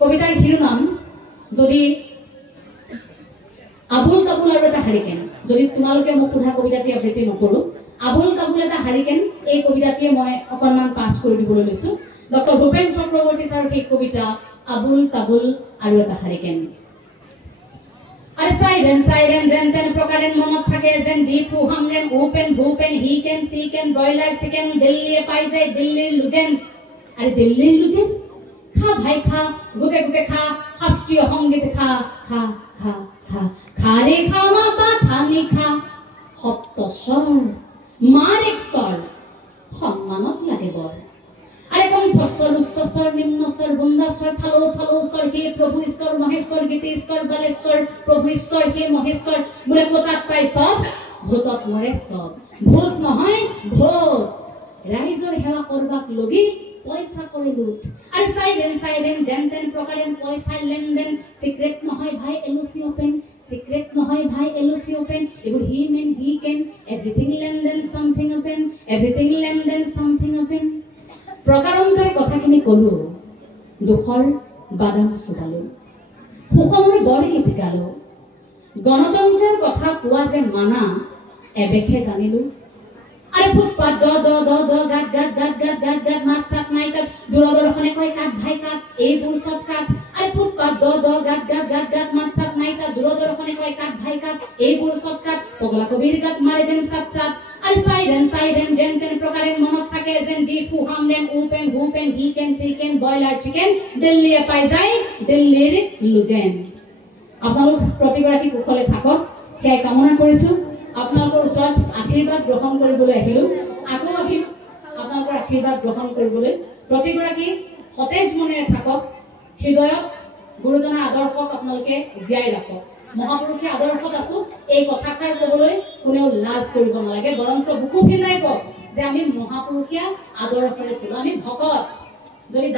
কবিতাৰ শিৰোনাম যদি আবুল তাবুল আৰু এটা হাৰিকেন। যদি তোমালোকে মোক সোধা কবিতাটি আবৃত্তি নকৰো, আবুল তাবুল এটা হাৰিকেন এই কবিতাটিয়ে মই অকণমান পাঠ কৰি দিবলৈ লৈছো। ডক্টৰ ভূপেন চক্ৰৱৰ্তী ছাৰৰ সেই কবিতা আবুল তাবুল আৰু এটা হাৰিকেন। আরে সাইরেন সাইরেন যেন তেন প্রকারেন মনত থাকে যেন দীপু হামরেন ওপেন ভূপেন হি কেন সি কেন ব্রয়লার চিকেন দিল্লিয়ে পাই যায় দিল্লির লুজেন। আরে দিল্লির লুজেন খা ভাই খা গুটে গুটে খা শাস্ত্রীয় সংগীত খা খা খা খা খা রে খা মা পা থানি খা সপ্তস্বর মার এক স্বর সম্মানত লাগে বৰ। আরে কণ্ঠস্বর উচ্চস্বর নিম্নস্বর বন্দাস্বর থালো থালো স্বর হে প্রভু ঈশ্বর মহেশ্বর গীতেশ্বর বালেশ্বর প্রভু ঈশ্বর হে মহেশ্বর বোলে কোটাত পাই সব ভূতত মৰে সব। ভূত নহয় ভূত ৰাইজৰ সেৱা কৰবাক লগি পয়সা করে লুট। আরে সাইরেন সাইরেন যেন তেন প্রকারেন পয়সার লেনদেন সিক্রেট নহয় ভাই এলওসি ওপেন সিক্রেট নহয় ভাই এলওসি ওপেন এবোৰ হি মেন হি কেন এভৰিথিং লেনদেন সামথিং ওপেন এভৰিথিং লেনদেন সামথিং ওপেন। প্ৰকাৰান্তৰে কথাখিনি কলো দুখৰ বাদাম চুবালো সুখমৰে বৰ গীতিকালো গণতন্ত্ৰৰ কথা কোৱা যে মানা এবেখে জানিলো। আরে ফুটপাত দ দ দ দ গাত গাত গাত গাত গাত গাত মাত সাত নাই কাট দূৰদৰ্শনে কয় কাট ভাই কাট এইবোৰ সব কাট। আরে ফুটপাত দ দ গাত গাত গাত গাত মাত সাত নাই কাট দূৰদৰ্শনে কয় কাট ভাই কাট এইবোৰ সব কাট পগলা কবিৰ গাত মাৰে যেন সাত সাত। আৰে সাইৰেন সাইৰেন যেন তেন প্ৰকাৰেন মনত থাকে যেন দীপু হামৰেন ওপেন ভূপেন হি কেন সি কেন ব্ৰয়লাৰ চিকেন দিল্লিয়ে পাই যায় দিল্লিৰ লুজেন। আপোনালোক প্ৰতিগৰাকী কুশলে থাকক সেয়া কামনা কৰিছো। আপোনালোকৰ ওচৰত আশীৰ্বাদ গ্ৰহণ কৰিবলৈ আহিলো। আকৌ আহিম আপোনালোকৰ আশীৰ্বাদ গ্ৰহণ কৰিবলৈ। প্ৰতিগৰাকী সতেজ মনেৰে থাকক, হৃদয়ত গুৰুজনাৰ আদৰ্শক আপোনালোকে জীয়াই ৰাখক। মহাপুৰুষে আদৰ্শত আছো এই কথাষাৰ ক'বলৈ কোনেও লাজ কৰিব নালাগে, বৰঞ্চ বুকু ভিন্দাই কওক যে আমি মহাপুৰুষীয়া আদৰ্শৰে চলো, আমি ভকত। যদি